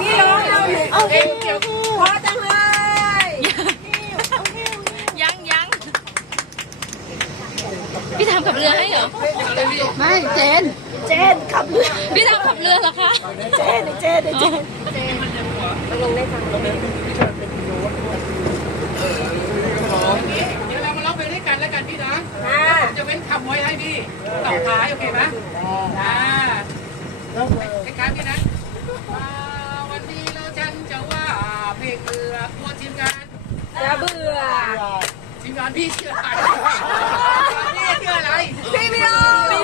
พี่ร้องเอาหนึ่งเอาเพลงเกี่ยวพอจังเลยยังยังพี่ทำขับเรือให้เหรอ ไม่เจน เจนขับเรือ พี่ทำขับเรือเหรอคะ เจนเจนเจนมันยังได้ฟังเดี๋ยวเรามาร้องเพลงด้วยกันแล้วกันพี่นะค่ะผมจะเว้นคำไว้ให้พี่ต่อท้ายโอเคไหมอ่าคล้ายๆพี่นะ ทีมงานจะเบื่อ ทีมงานพี่ชื่ออะไรพี่ชื่ออะไรพี่พี่โอพี่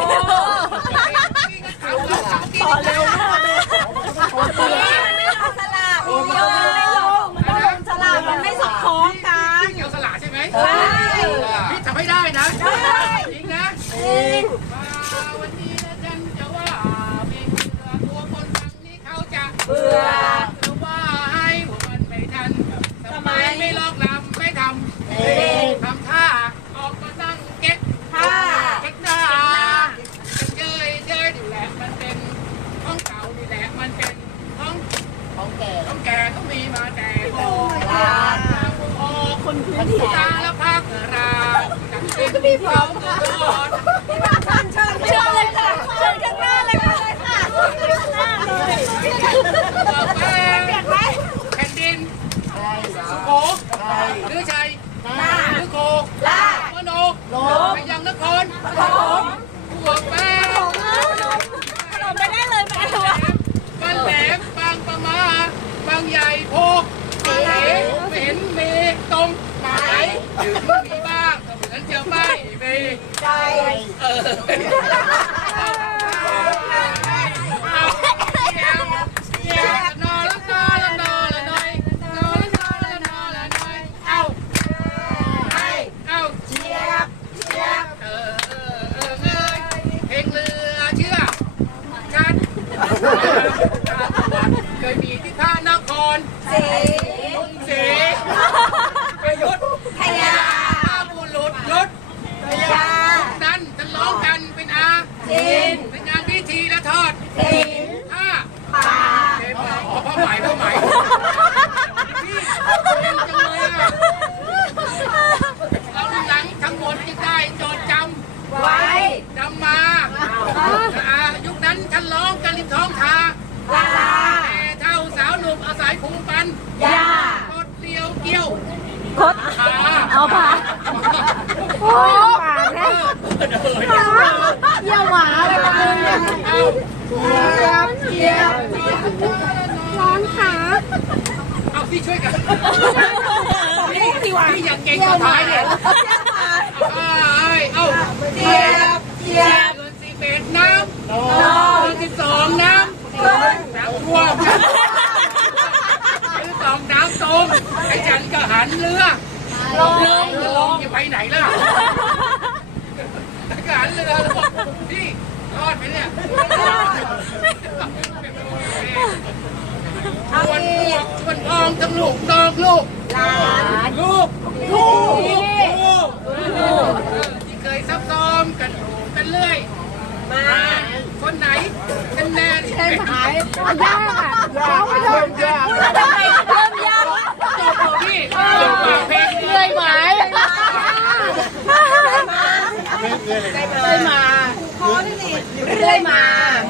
ก็ถาเราถามพี่ต่อเร็วมากเลยมันไม่สลากพี่โอมันไม่ลงมันต้องลงสลากมันไม่สอดคล้องกันพี่เกี่ยวสละใช่ไหมใช่พี่ทำให้ได้นะได้จริงนะจริงวันนี้ฉันจะว่าเพลงเรือตัวคนฟังนี้เขาจะเบื่อ หรือว่าให้ผมมันไม่ทันทำไมไม่ลอกลำไม่ ทเองำทำท่าออกมาตั้งเก๊กค่ะเก๊กหน้าเจยเจยนี่แหละมันเป็นห้องเก่านี่แหละมันเป็นห้องห้องแก่ห้องแก่ต้องมีมาแต่โบราณออกคนพื้นที่ตาละพักราจังเป็นพี่พร้อมตลอดพี่มาเชิ อชัดเคยมีที่ท่านครสีกรุงศรีประยุทธ์ พยา บุรุษยุทธ พยา นั้นจะร้องกันเป็นอา จิน เป็นงานพิธีและทอด สิน ผ้า ป่า เทปผ้าผ้าไหมผ้าไหมพี่เก่งจังเลยอะเราหลังทั้งหมดที่ได้จดจำ ไว้ จำมาอ่ายุคนั้นฉันร้องกันริมท้องทา ลา แต่เท่าสาวหนุ่มอาศัยภูมิปัน ยาก ดเดียวเกี่ยว คดขาเอาผาโอ้ยปาแน่เยี่ยวหมาเลยค่ะเอาเชียบเชียบร้อนขาเอาที่ช่วยกันพี่ดีกว่าพี่อย่าเก่งกว่าท้ายเนี่ยเอาเอาเอาเชียบเชียบเงินสี่เป็ดน้ำเงินสิบสองน้ำน้ำท่วมคือสองน้ำส้มไอ้จันก็หันเรือ ลงลงลงจะไปไหนล่ะก็หันเรือแล้วบอกพี่รอดไหมเนี่ยชวนพวกชวนพ้องทั้งลูกน้องลูกหลานลูกลูกลูกที่เคยซับซ้อมกันอยู่กันเรื่อยมาคนไหนคะแนนใช่ไหมยากอะยากเริ่มยาก เลื่อยมาขอดิเลื่อยมา